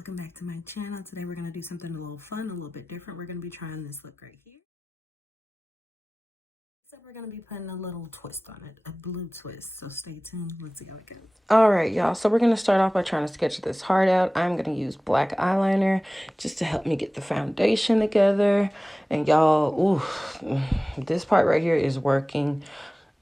welcome back to my channel. Today we're going to do something a little fun, a little bit different. We're going to be trying this look right here. So we're going to be putting a little twist on it, a blue twist. So stay tuned. Let's see how it goes. All right, y'all. So we're going to start off by trying to sketch this heart out. I'm going to use black eyeliner just to help me get the foundation together. And y'all, ooh, this part right here is working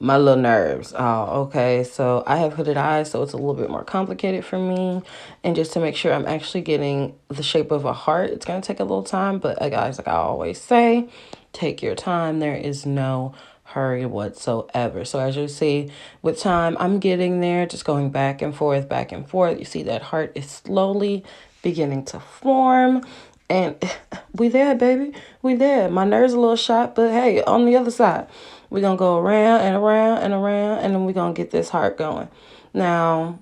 my little nerves. Oh, okay. So I have hooded eyes, so it's a little bit more complicated for me. And just to make sure I'm actually getting the shape of a heart, it's going to take a little time. But guys, like I always say, take your time. There is no hurry whatsoever. So as you see, with time, I'm getting there, just going back and forth, back and forth. You see that heart is slowly beginning to form. And we there, baby. We there. My nerves a little shot, but hey, on the other side, we're going to go around and around and around, and then we're going to get this heart going. Now,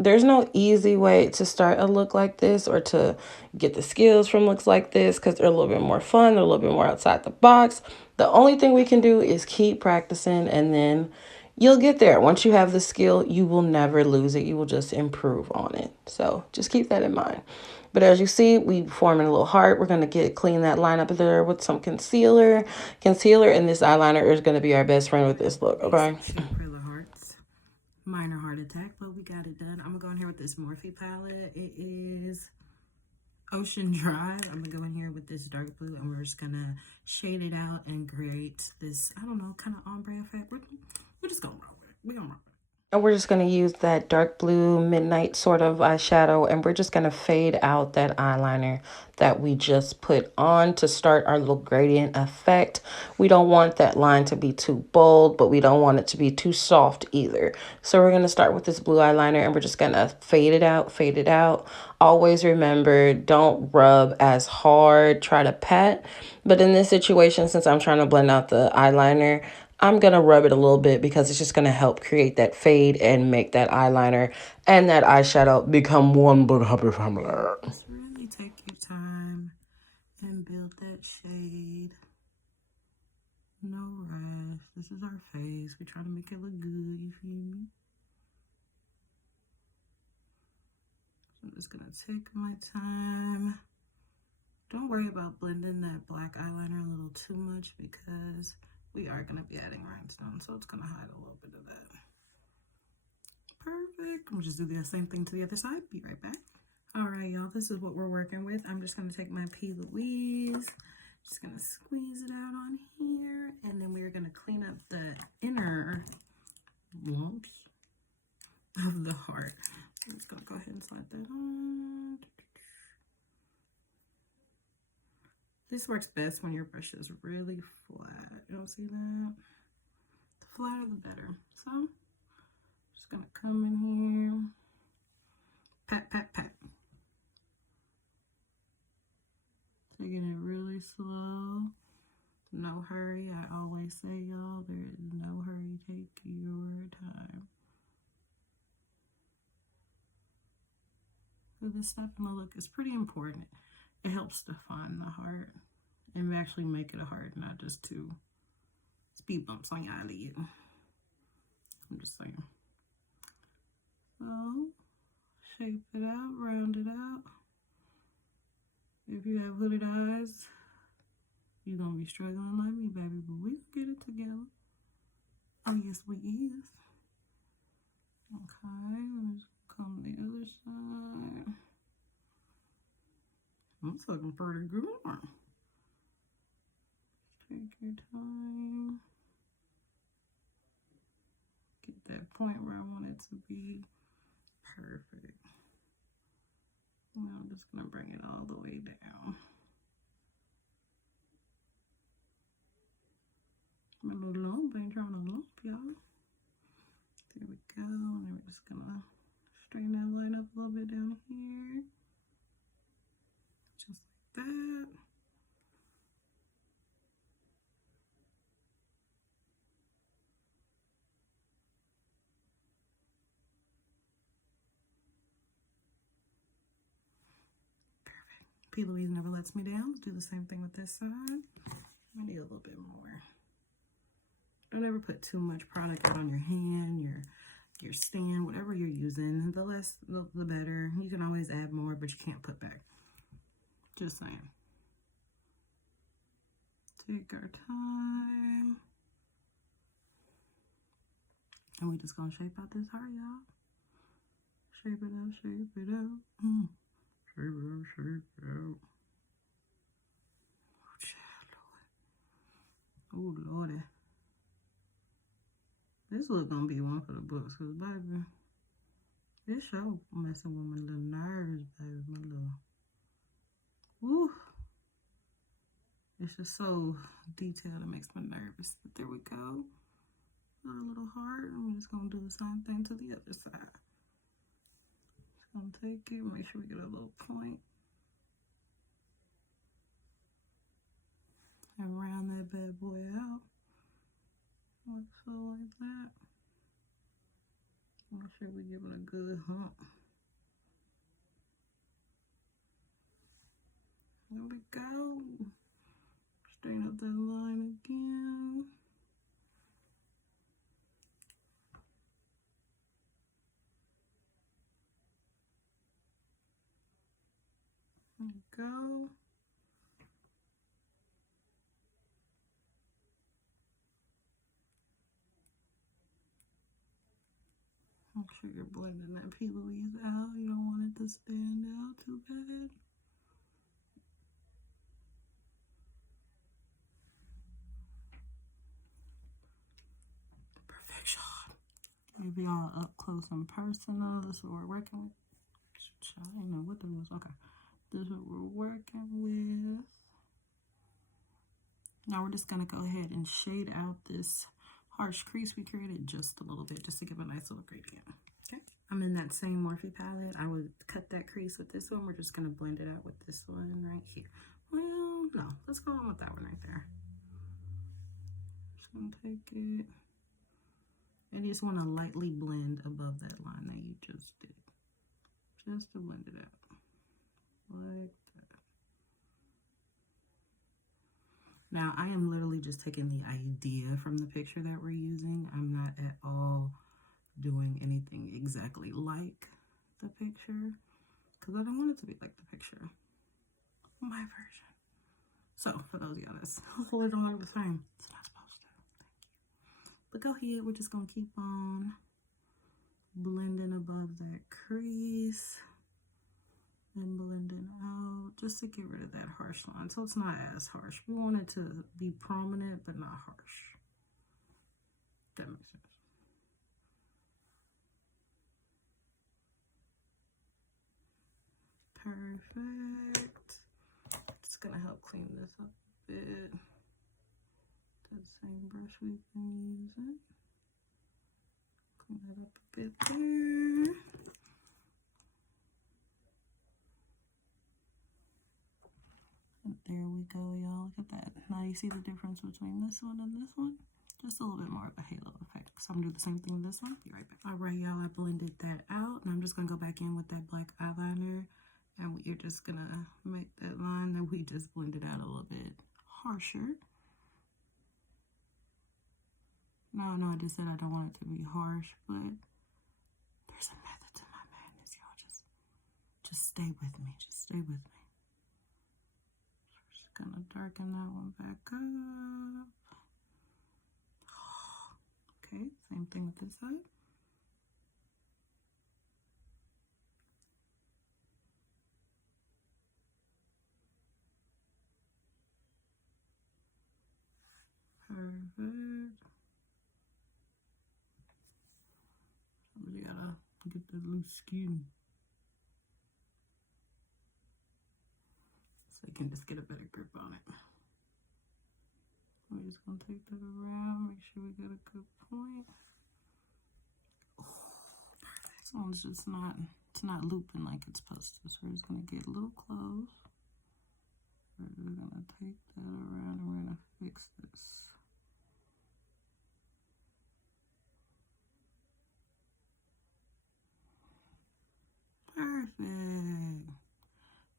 there's no easy way to start a look like this or to get the skills from looks like this because they're a little bit more fun. They're a little bit more outside the box. The only thing we can do is keep practicing, and then you'll get there. Once you have the skill, you will never lose it. You will just improve on it. So just keep that in mind. But as you see, we forming a little heart. We're going to clean that line up there with some concealer. Concealer and this eyeliner is going to be our best friend with this look, okay? Minor heart attack, but we got it done. I'm going to go in here with this Morphe palette. It is Ocean Drive. I'm going to go in here with this dark blue, and we're just going to shade it out and create this, I don't know, kind of ombre effect. We're just going to roll with it. We're going to roll with it. And we're just going to use that dark blue midnight sort of eyeshadow, and we're just going to fade out that eyeliner that we just put on to start our little gradient effect. We don't want that line to be too bold, but we don't want it to be too soft either. So we're going to start with this blue eyeliner, and we're just going to fade it out, fade it out. Always remember, don't rub as hard, try to pat. But in this situation, since I'm trying to blend out the eyeliner, I'm going to rub it a little bit because it's just going to help create that fade and make that eyeliner and that eyeshadow become one big happy family. Just really take your time and build that shade. No rush. This is our face. We try to make it look good, you feel me? So I'm just going to take my time. Don't worry about blending that black eyeliner a little too much because we are going to be adding rhinestones, so it's going to hide a little bit of that. Perfect. We'll just do the same thing to the other side. Be right back. All right, y'all, this is what we're working with. I'm just going to take my P. Louise, just going to squeeze it out on here, and then we're going to clean up the inner lumps of the heart. I'm just going to go ahead and slide that on. This works best when your brush is really flat. You don't see that? The flatter, the better. So, I'm just going to come in here. Pat, pat, pat. Taking it really slow. No hurry. I always say, y'all, there is no hurry. Take your time. So this step in the look is pretty important. It helps define the heart and actually make it a heart, not just two speed bumps on your eyelid. I'm just saying. So, shape it out, round it out. If you have hooded eyes, you're going to be struggling like me, baby, but we can get it together. Oh, yes, we is. Okay, let's come to the other side. That's looking pretty good. Take your time. Get that point where I want it to be. Perfect. Now I'm just going to bring it all the way down. My little lump ain't trying to lump, y'all. There we go. And then we're just going to straighten that line up a little bit down here. Just like that. Perfect. P. Louise never lets me down. Let's do the same thing with this side. I need a little bit more. Don't ever put too much product out on your hand, your your stand, whatever you're using. The less, the better. You can always add more, but you can't put back. Just saying. Take our time. And we just gonna shape out this heart, y'all. Shape it out, shape it out. Shape it out, shape it out. Oh, Lordy. This look gonna be one for the books, cause baby, this show messing with my little nerves, baby. My little, woo. It's just so detailed, it makes me nervous. But there we go. Got a little heart, and we're just gonna do the same thing to the other side. Just gonna take it, make sure we get a little point. And round that bad boy out. Like so, like that. Make sure we give it a good hump. There we go. Straighten up that line again. There we go. Make sure you're blending that P. Louise out. You don't want it to stand out too bad. Perfection. Maybe all up close and personal. This is what we're working with. I don't know what that was. Okay. This is what we're working with. Now we're just going to go ahead and shade out this harsh crease we created just a little bit, just to give a nice little gradient. Okay. I'm in that same Morphe palette. I would cut that crease with this one. We're just going to blend it out with this one right here. Well, no. Let's go on with that one right there. Just going to take it. And you just want to lightly blend above that line that you just did. Just to blend it out. Like that. Now, I am literally just taking the idea from the picture that we're using. I'm not at all doing anything exactly like the picture, because I don't want it to be like the picture. My version. So, for those of y'all that's holding on all the time, it's not supposed to. Thank you. But go ahead, we're just going to keep on blending above that crease. And blending out just to get rid of that harsh line, so it's not as harsh. We want it to be prominent but not harsh. That makes sense. Perfect. Just gonna help clean this up a bit. That same brush we've been using. Clean that up a bit there. There we go, y'all. Look at that. Now you see the difference between this one and this one? Just a little bit more of a halo effect. So I'm going to do the same thing with this one. Be right back. Alright, y'all. I blended that out. And I'm just going to go back in with that black eyeliner. And you're just going to make that line that we just blended out a little bit harsher. Now, I know I just said I don't want it to be harsh, but there's a method to my madness, y'all. Just stay with me. Just stay with me. Gonna darken that one back up. Okay, same thing with this side. Perfect. You gotta get that loose skin, so you can just get a better grip on it. We're just gonna take that around, make sure we get a good point. Oh, perfect. This one's just not, it's not looping like it's supposed to, so we're just gonna get a little close. We're gonna take that around and we're gonna fix this. Perfect.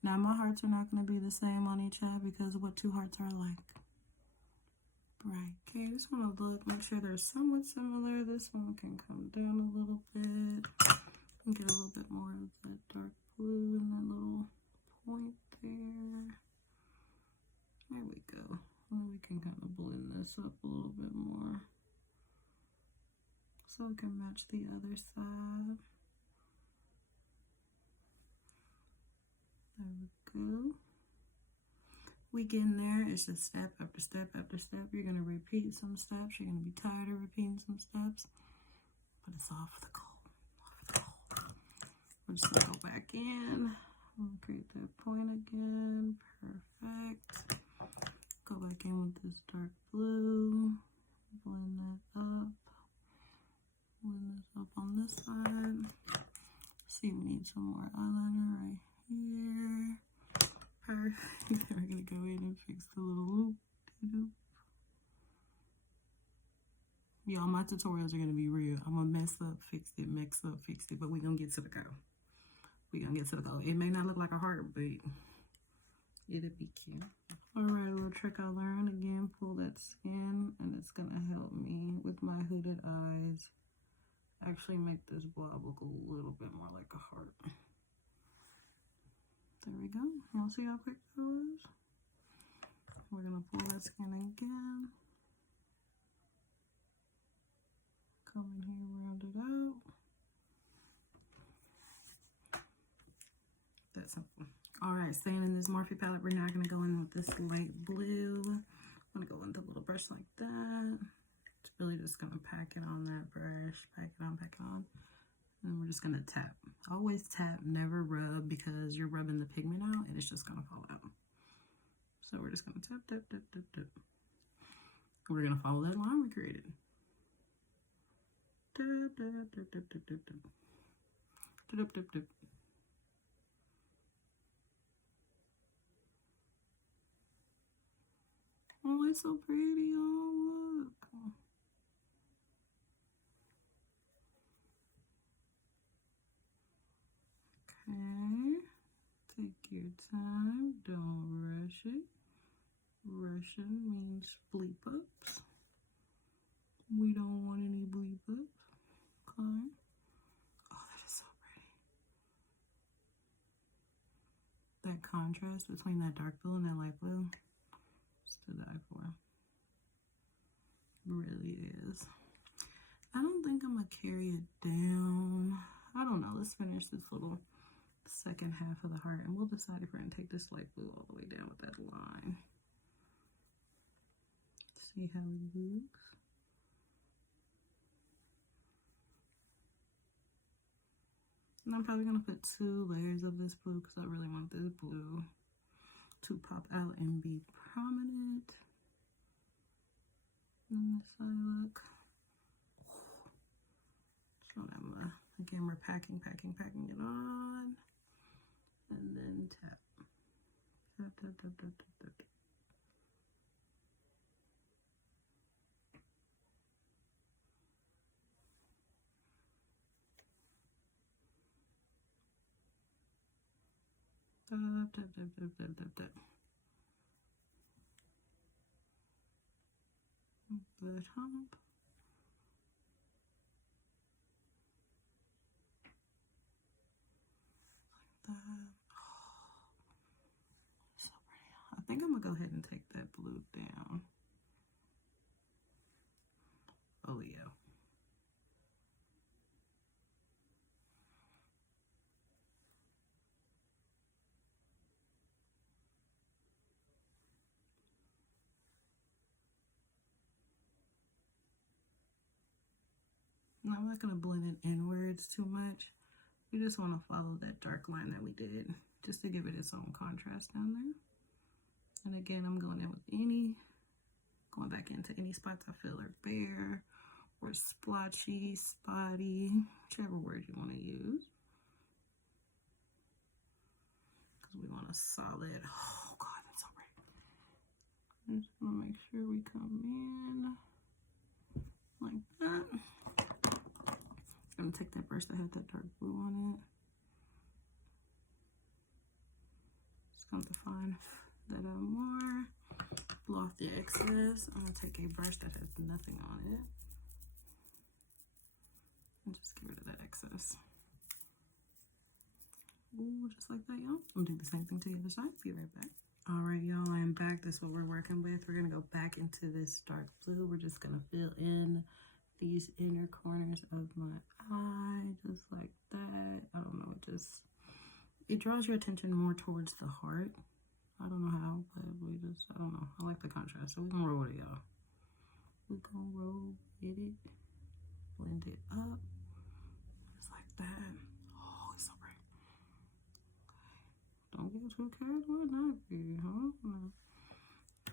Now my hearts are not going to be the same on each eye because of what two hearts are like. bright. Okay, just want to look, make sure they're somewhat similar. This one can come down a little bit and get a little bit more of the dark blue in that little point there. There we go. And we can kind of blend this up a little bit more so it can match the other side. There we go. We get in there, it's just step after step after step. You're going to repeat some steps. You're going to be tired of repeating some steps, but it's all for the goal. All for the goal. We're just going to go back in. We'll create that point again. Perfect. Go back in with this dark blue. Blend that up. Blend this up on this side. See, we need some more eyeliner right here. Perfect. We're gonna go in and fix the little loop. Y'all, my tutorials are gonna be real. I'm gonna mess up, fix it, mix up, fix it, but we're gonna get to the goal. We're gonna get to the goal. It may not look like a heart, but it'll be cute. Alright, a little trick I learned. Again, pull that skin, and it's gonna help me with my hooded eyes actually make this blob look a little bit more like a heart. There we go. Y'all see how quick that was? We're gonna pull that skin again. Come in here, round it out. That's simple. Alright, staying in this Morphe palette, we're now gonna go in with this light blue. I'm gonna go with a little brush like that. It's really just gonna pack it on that brush. Pack it on, pack it on. And we're just gonna tap. Always tap, never rub, because you're rubbing the pigment out and it's just gonna fall out. So we're just gonna tap, tap, tap, tap, tap. We're gonna follow that line we created. Tap, tap, tap, tap, tap, tap, tap. Tap, tap, tap. Oh, it's so pretty. Oh, look. Okay. Take your time. Don't rush it. Rushing means bleep ups. We don't want any bleep ups. Okay. Oh, that is so pretty. That contrast between that dark blue and that light blue. To die for. Really is. I don't think I'm gonna carry it down. I don't know. Let's finish this little second half of the heart and we'll decide if we're gonna take this light blue all the way down with that line. See how it looks. And I'm probably gonna put 2 layers of this blue because I really want this blue to pop out and be prominent. And this side look. So I'm again we're packing it on. And then tap. Tap, tap, tap, tap, tap, tap. Tap, tap, tap, tap, tap, tap, tap. The top. Like that. Oh, so pretty. I think I'm gonna go ahead and take that blue down. Oh yeah. Now I'm not going to blend it inwards too much. We just want to follow that dark line that we did, just to give it its own contrast down there. And again, I'm going in with going back into any spots I feel are bare, or splotchy, spotty, whichever word you want to use. Because we want a solid, oh God, that's so pretty. I'm just going to make sure we come in like that. I'm going to take that brush that had that dark blue on it. Just going to define that out more. blow off the excess. I'm gonna take a brush that has nothing on it and just get rid of that excess. Ooh, just like that, y'all. I'm gonna do the same thing to the other side. Be right back. All right, y'all, I'm back. That's what we're working with. We're gonna go back into this dark blue. We're just gonna fill in these inner corners of my eye, just like that. I don't know, it draws your attention more towards the heart. I don't know how, but I don't know. I like the contrast, so we're gonna roll with it, y'all. We're gonna roll with it, blend it up, just like that. Oh, it's so bright. Don't get too carried away, not be, huh? No.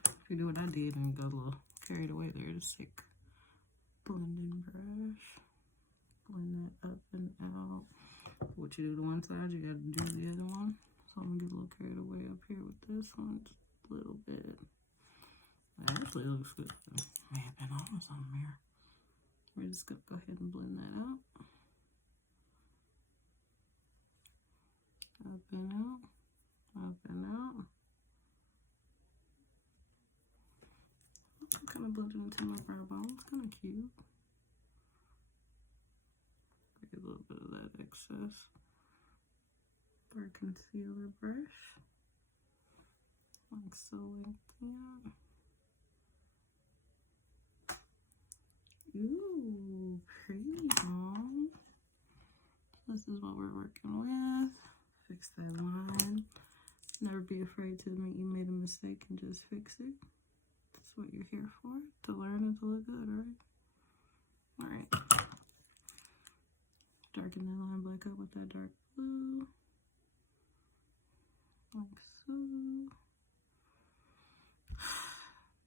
If you do what I did and got a little carried away there, just take blending brush, blend that up and out. What you do to one side, you gotta do the other one. So I'm gonna get a little carried away up here with this one, just a little bit. That actually looks good. May have been on something here. We're just gonna go ahead and blend that out. Up and out, up and out. I'm kind of blending into my brow bone. It's kind of cute. Get a little bit of that excess. For a concealer brush, like so, like that. Ooh, pretty, huh? This is what we're working with. Fix that line. Never be afraid to admit you made a mistake and just fix it. That's what you're here for, to learn and to look good, right? All right. Darken that line black up with that dark blue. Like so.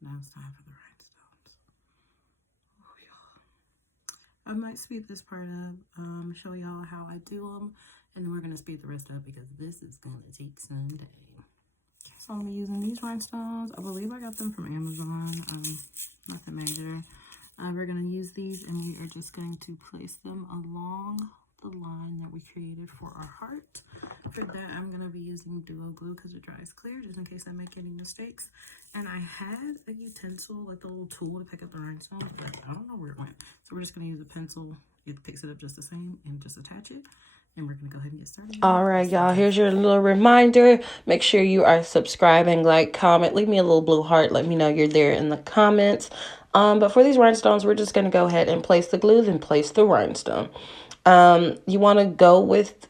Now it's time for the rhinestones. Oh, y'all. I might speed this part up, show y'all how I do them, and then we're going to speed the rest up because this is going to take some day. So I'm using these rhinestones. I believe I got them from Amazon. Nothing major. We're going to use these, and we are just going to place them along the line that we created for our heart. For that, I'm going to be using Duo Glue because it dries clear, just in case I make any mistakes. And I had a utensil, like the little tool to pick up the rhinestones, but I don't know where it went. So we're just going to use a pencil. It picks it up just the same and just attach it. And we're going to go ahead and get started. All right, y'all, here's your little reminder. Make sure you are subscribing, like, comment, leave me a little blue heart. Let me know you're there in the comments. But for these rhinestones, we're just going to go ahead and place the glue, then place the rhinestone. You want to go with,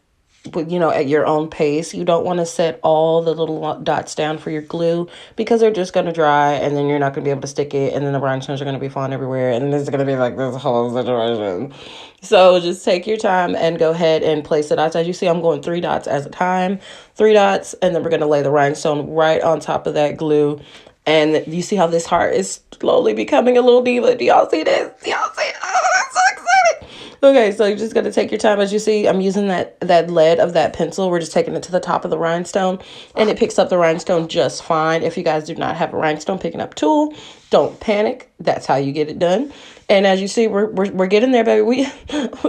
you know, at your own pace. You don't want to set all the little dots down for your glue because they're just going to dry and then you're not going to be able to stick it. And then the rhinestones are going to be falling everywhere. And this is going to be like this whole situation. So just take your time and go ahead and place the dots. As you see, I'm going 3 dots at a time, 3 dots. And then we're going to lay the rhinestone right on top of that glue. And you see how this heart is slowly becoming a little diva. Do y'all see this? Do y'all see it? Oh, I'm so excited. Okay, so you're just going to take your time. As you see, I'm using that lead of that pencil. We're just taking it to the top of the rhinestone, and it picks up the rhinestone just fine. If you guys do not have a rhinestone picking up tool, don't panic. That's how you get it done. And as you see, we're getting there, baby. We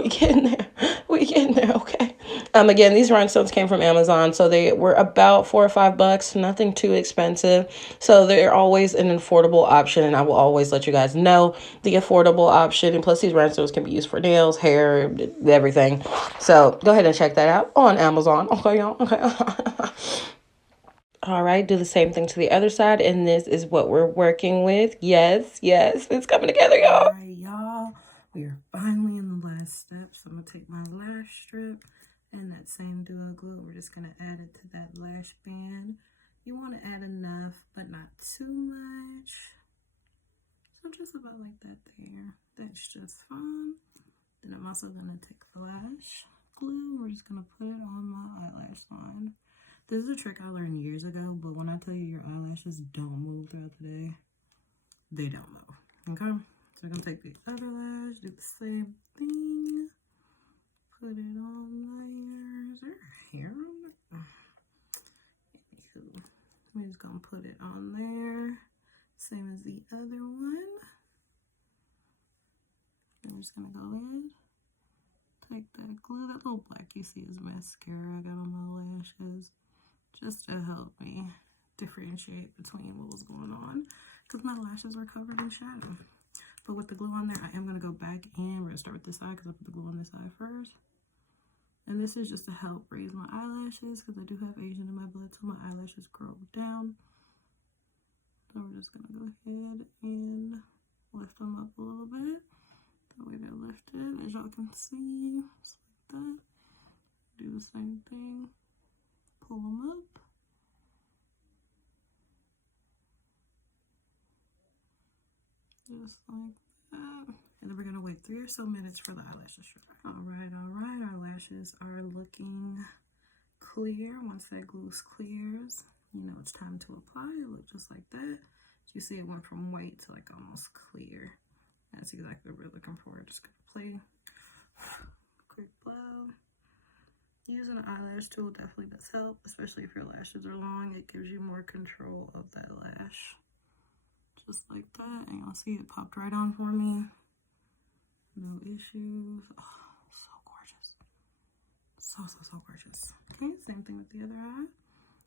getting there. We getting there, okay? Again, these rhinestones came from Amazon, so they were about $4 or $5, nothing too expensive. So they're always an affordable option, and I will always let you guys know the affordable option. And plus, these rhinestones can be used for nails, hair, everything. So go ahead and check that out on Amazon. Okay, y'all. Okay. All right, do the same thing to the other side, and this is what we're working with. Yes, it's coming together, y'all. All right, y'all. We are finally in the last step. So I'm going to take my lash strip and that same Duo Glue. We're just going to add it to that lash band. You want to add enough, but not too much. So just about like that there. That's just fine. Then I'm also going to take the lash glue. We're just going to put it on my eyelash line. This is a trick I learned years ago, but when I tell you your eyelashes don't move throughout the day, they don't move. Okay? So we're going to take the other lash, do the same thing. Put it on there. Is there hair on there? Anywho, we're just going to put it on there. Same as the other one. And we're just going to go in. Take that glue. That little black you see is mascara I got on my lashes. Just to help me differentiate between what was going on because my lashes are covered in shadow. But with the glue on there, I am going to go back in. We're going to start with this side because I put the glue on this side first. And this is just to help raise my eyelashes because I do have Asian in my blood, so my eyelashes grow down. So we're just going to go ahead and lift them up a little bit. That way they're lifted, as y'all can see. Just like that. Do the same thing. Pull them up. Just like that. And then we're going to wait 3 or so minutes for the eyelashes to dry. Alright, our lashes are looking clear. Once that glue clears, you know it's time to apply. It looks just like that. As you see, it went from white to like almost clear. That's exactly what we're looking for. Just going to play quick blow. Using an eyelash tool definitely does help, especially if your lashes are long. It gives you more control of that lash. Just like that, and you'll see it popped right on for me. No issues. Oh, so gorgeous. So gorgeous. Okay, same thing with the other eye.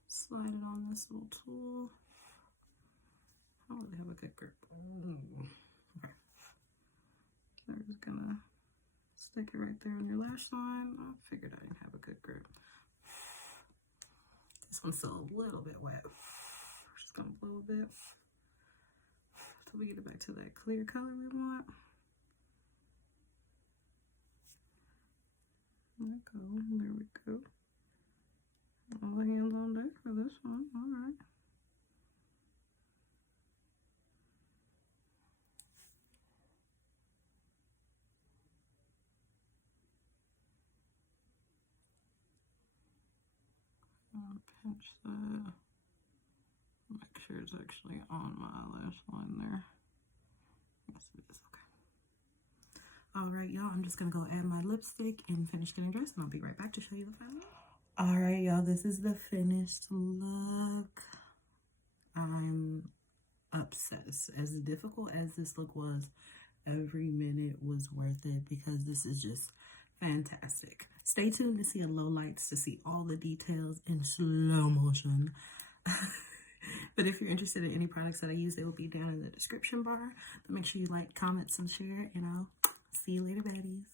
Slide it on this little tool. I don't really have a good grip. Okay. We're just gonna stick it right there on your lash line. I figured I didn't have a good grip. This one's still a little bit wet. We're just gonna blow a bit. So we get it back to that clear color we want. There we go. There we go. All the hands on deck for this one. All right. I'll pinch that. Make sure it's actually on my eyelash line there. Yes, it is. Okay. Alright, y'all. I'm just going to go add my lipstick and finish getting dressed, and I'll be right back to show you the final look. Alright, y'all. This is the finished look. I'm obsessed. As difficult as this look was, every minute was worth it because this is just fantastic. Stay tuned to see a low lights to see all the details in slow motion. But if you're interested in any products that I use, they will be down in the description bar. But make sure you like, comment, and share, and I'll see you later, baddies.